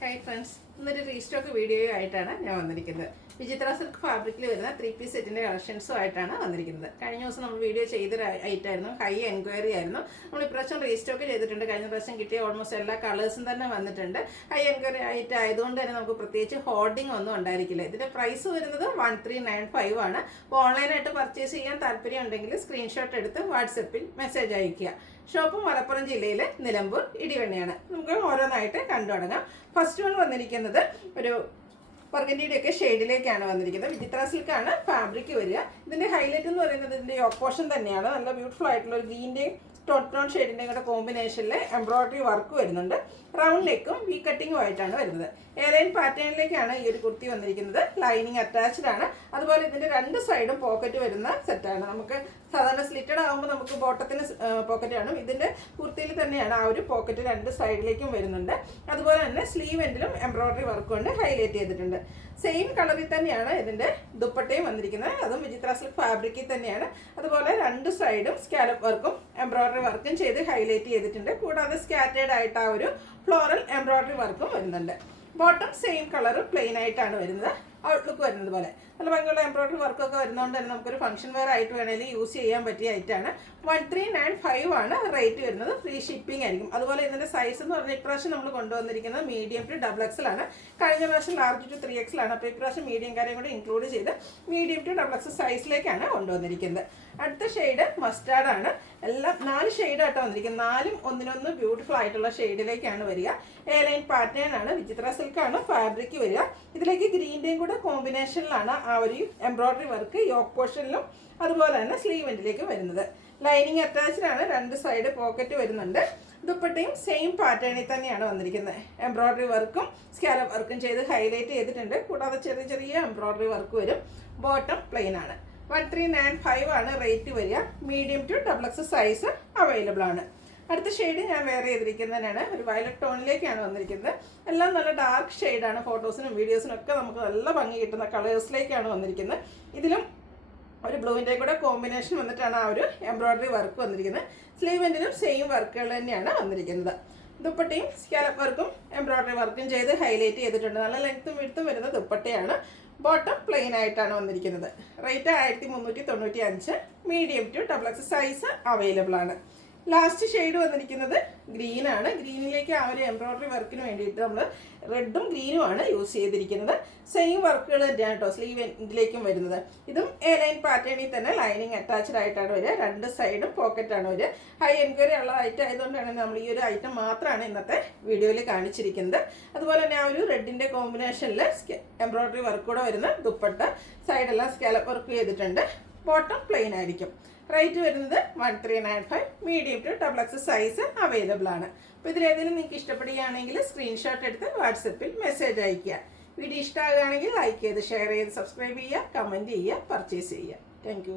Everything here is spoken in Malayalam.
ഹായ് ഫ്രണ്ട്സ്, ഇന്നൊരു റീസ്റ്റോക്ക് വീഡിയോ ആയിട്ടാണ് ഞാൻ വന്നിരിക്കുന്നത്. വിചിത്ര സിൽക്ക് ഫാബ്രിക്കിൽ വരുന്ന 3 പീസ് സെറ്റിൻ്റെ കളക്ഷൻസും ആയിട്ടാണ് വന്നിരിക്കുന്നത്. കഴിഞ്ഞ ദിവസം നമ്മൾ വീഡിയോ ചെയ്തൊരു ഐറ്റമായിരുന്നു, ഹൈ എൻക്വയറി ആയിരുന്നു. നമ്മൾ ഇപ്രാവശ്യം റീസ്റ്റോക്ക് ചെയ്തിട്ടുണ്ട്. കഴിഞ്ഞ പ്രാവശ്യം കിട്ടിയ ഓൾമോസ്റ്റ് എല്ലാ കളേഴ്സും തന്നെ വന്നിട്ടുണ്ട്. ഹൈ എൻക്വയറി ആയിട്ട് ആയതുകൊണ്ട് തന്നെ നമുക്ക് പ്രത്യേകിച്ച് ഹോർഡിംഗ് ഒന്നും ഉണ്ടായിരിക്കില്ല. ഇതിൻ്റെ പ്രൈസ് വരുന്നത് 1395 ആണ്. അപ്പോൾ ഓൺലൈനായിട്ട് പർച്ചേസ് ചെയ്യാൻ താല്പര്യം ഉണ്ടെങ്കിൽ സ്ക്രീൻഷോട്ട് എടുത്ത് വാട്സപ്പിൽ മെസ്സേജ് അയയ്ക്കുക. ഷോപ്പ് മലപ്പുറം ജില്ലയിലെ നിലമ്പൂർ ഇടിവണ്ണയാണ്. നമുക്ക് ഓരോന്നായിട്ട് കണ്ടു തുടങ്ങാം. ഫസ്റ്റ് വൺ വന്നിരിക്കുന്നത് ഒരു ബർഗൻഡിയുടെയൊക്കെ ഷെയ്ഡിലേക്കാണ് വന്നിരിക്കുന്നത്. വിചിത്ര സിൽക്കാണ് ഫാബ്രിക് വരിക. ഇതിൻ്റെ ഹൈലൈറ്റ് എന്ന് പറയുന്നത് ഇതിൻ്റെ ഓപ്പോഷൻ തന്നെയാണ്. നല്ല ബ്യൂട്ടിഫുൾ ആയിട്ടുള്ള ഒരു ഗ്രീൻ്റെയും ടോൺ ഷെയ്ഡിൻ്റെയും കൂടെ കോമ്പിനേഷനിൽ എംബ്രോയിഡറി വർക്ക് വരുന്നുണ്ട്. റൗണ്ട് നെക്കും വി കട്ടിങ്ങും ആയിട്ടാണ് വരുന്നത്. എയർലൈൻ പാറ്റേണിലേക്കാണ് ഈ ഒരു കുർത്തി വന്നിരിക്കുന്നത്. ലൈനിങ് അറ്റാച്ച്ഡ് ആണ്. അതുപോലെ ഇതിൻ്റെ രണ്ട് സൈഡും പോക്കറ്റ് വരുന്ന സെറ്റാണ്. നമുക്ക് സാധാരണ സ്ലിറ്റഡ് ആകുമ്പോൾ നമുക്ക് ബോട്ടത്തിന് പോക്കറ്റ് കാണും. ഇതിൻ്റെ കുർത്തിയിൽ തന്നെയാണ് ആ ഒരു പോക്കറ്റ് രണ്ട് സൈഡിലേക്കും വരുന്നുണ്ട്. അതുപോലെ തന്നെ സ്ലീവ് എൻഡിലും എംബ്രോയിഡറി വർക്ക് കൊണ്ട് ഹൈലൈറ്റ് ചെയ്തിട്ടുണ്ട്. സെയിം കളറിൽ തന്നെയാണ് ഇതിൻ്റെ ദുപ്പട്ടയും വന്നിരിക്കുന്നത്. അതും വിചിത്ര സിൽക്ക് ഫാബ്രിക്കിൽ തന്നെയാണ്. അതുപോലെ രണ്ട് സൈഡും സ്കാലപ്പ് വർക്കും എംബ്രോയിഡറി വർക്കും ചെയ്ത് ഹൈലൈറ്റ് ചെയ്തിട്ടുണ്ട്. കൂടാതെ സ്കാറ്റേഡ് ആയിട്ട് ആ ഒരു ഫ്ലോറൽ എംബ്രോയിഡറി വർക്കും വരുന്നുണ്ട്. ബോട്ടം സെയിം കളർ പ്ലെയിൻ ആയിട്ടാണ് വരുന്നത്. ഔട്ട്ലുക്ക് വരുന്നത് പോലെ നല്ല ഭംഗിയുള്ള എംബ്രോയിഡറി വർക്കൊക്കെ വരുന്നതുകൊണ്ട് തന്നെ നമുക്കൊരു ഫംഗ്ഷൻ വെയർ ആയിട്ട് വേണമെങ്കിൽ യൂസ് ചെയ്യാൻ പറ്റിയ ഐറ്റാണ്. 1395 ആണ് റേറ്റ് വരുന്നത്. ഫ്രീ ഷിപ്പിംഗ് ആയിരിക്കും. അതുപോലെ ഇതിൻ്റെ സൈസ് എന്ന് പറഞ്ഞാൽ ഇപ്രാവശ്യം നമ്മൾ കൊണ്ടുവന്നിരിക്കുന്നത് മീഡിയം ടു XXL ആണ്. കഴിഞ്ഞ പ്രാവശ്യം ലാർജ് ടു 3XL ആണ്. അപ്പോൾ ഇപ്രാവശ്യം മീഡിയം കാര്യം കൂടി ഇൻക്ലൂഡ് ചെയ്ത് മീഡിയം ടു XXL സൈസിലേക്കാണ് കൊണ്ടുവന്നിരിക്കുന്നത്. അടുത്ത ഷെയ്ഡ് മസ്റ്റാർഡ് ആണ്. എല്ലാം 4 ഷെയ്ഡായിട്ട് വന്നിരിക്കുന്നത്. 4ഉം ഒന്നിനൊന്ന് ബ്യൂട്ടിഫുൾ ആയിട്ടുള്ള ഷെയ്ഡിലേക്കാണ് വരിക. എയർലൈൻ പാറ്റേൺ ആണ്. വിചിത്ര സിൽക്കാണ് ഫാബ്രിക് വരിക. ഇതിലേക്ക് ഗ്രീൻ്റെയും കൂടെ കോമ്പിനേഷനിലാണ് ആ ഒരു എംബ്രോയിഡറി വർക്ക് യോക്ക് പോർഷനിലും അതുപോലെ തന്നെ സ്ലീവ് എൻഡിലേക്കും വരുന്നത്. ലൈനിങ് അറ്റാച്ച്ഡ് ആണ്. രണ്ട് സൈഡ് പോക്കറ്റ് വരുന്നുണ്ട്. ദുപ്പട്ടയും സെയിം പാറ്റേണിൽ തന്നെയാണ് വന്നിരിക്കുന്നത്. എംബ്രോയിഡറി വർക്കും സ്കാലപ്പ് വർക്കും ചെയ്ത് ഹൈലൈറ്റ് ചെയ്തിട്ടുണ്ട്. കൂടാതെ ചെറിയ ചെറിയ എംബ്രോയിഡറി വർക്ക് വരും. ബോട്ടം പ്ലെയിൻ ആണ്. 1395 ആണ് റേറ്റ് വരിക. Medium to XXL size available ആണ്. അടുത്ത ഷെയ്ഡ് ഞാൻ വേറെ ചെയ്തിരിക്കുന്നതിനാണ്. ഒരു വയലറ്റ് ടോണിലേക്കാണ് വന്നിരിക്കുന്നത്. എല്ലാം നല്ല ഡാർക്ക് ഷെയ്ഡാണ്. ഫോട്ടോസിനും വീഡിയോസിനും ഒക്കെ നമുക്ക് നല്ല ഭംഗി കിട്ടുന്ന കളേഴ്സിലേക്കാണ് വന്നിരിക്കുന്നത്. ഇതിലും ഒരു ബ്ലൂവിൻ്റെ കൂടെ കോമ്പിനേഷൻ വന്നിട്ടാണ് ആ ഒരു എംബ്രോയിഡറി വർക്ക് വന്നിരിക്കുന്നത്. സ്ലീവ് എൻഡിനും സെയിം വർക്കുകൾ തന്നെയാണ് വന്നിരിക്കുന്നത്. ദുപ്പട്ടയും സ്കാലപ്പ് വർക്കും എംബ്രോയിഡറി വർക്കും ചെയ്ത് ഹൈലൈറ്റ് ചെയ്തിട്ടുണ്ട്. നല്ല ലെങ്ത്തും വിഡ്ത്തും വരുന്ന ദുപ്പട്ടയാണ്. ബോട്ടം പ്ലെയിൻ ആയിട്ടാണ് വന്നിരിക്കുന്നത്. Rate 1395. Medium to XXL size available ആണ്. ലാസ്റ്റ് ഷെയ്ഡ് വന്നിരിക്കുന്നത് ഗ്രീൻ ആണ്. ഗ്രീനിലേക്ക് ആ ഒരു എംബ്രോയിഡറി വർക്കിന് വേണ്ടിയിട്ട് നമ്മൾ റെഡും ഗ്രീനും ആണ് യൂസ് ചെയ്തിരിക്കുന്നത്. സെയിം വർക്കുകൾ തന്നെയാണ് കേട്ടോ സ്ലീവ് എൻഡിലേക്കും വരുന്നത്. ഇതും എയർലൈൻ പാറ്റേണിൽ തന്നെ ലൈനിങ് അറ്റാച്ച്ഡ് ആയിട്ടാണ് വരിക. രണ്ട് സൈഡും പോക്കറ്റാണ് വരിക. ഹൈ എൻക്വയറി ഉള്ള ഐറ്റം ആയതുകൊണ്ടാണ് നമ്മൾ ഈ ഒരു ഐറ്റം മാത്രമാണ് ഇന്നത്തെ വീഡിയോയിൽ കാണിച്ചിരിക്കുന്നത്. അതുപോലെ തന്നെ ആ ഒരു റെഡിൻ്റെ കോമ്പിനേഷനിൽ എംബ്രോയിഡറി വർക്ക് കൂടെ വരുന്ന ദുപ്പട്ട സൈഡെല്ലാം സ്കാലപ്പ് വർക്ക് ചെയ്തിട്ടുണ്ട്. ബോട്ടം പ്ലെയിൻ ആയിരിക്കും. റേറ്റ് വരുന്നത് 1395. Medium to XXL size available ആണ്. അപ്പോൾ ഇതിലേതെങ്കിലും നിങ്ങൾക്ക് ഇഷ്ടപ്പെടുകയാണെങ്കിൽ സ്ക്രീൻഷോട്ട് എടുത്ത് വാട്സപ്പിൽ മെസ്സേജ് അയയ്ക്കുക. വീഡിയോ ഇഷ്ടമാകുകയാണെങ്കിൽ ലൈക്ക് ചെയ്ത് ഷെയർ ചെയ്ത് സബ്സ്ക്രൈബ് ചെയ്യുക, കമൻറ്റ് ചെയ്യുക, പർച്ചേസ് ചെയ്യുക. താങ്ക്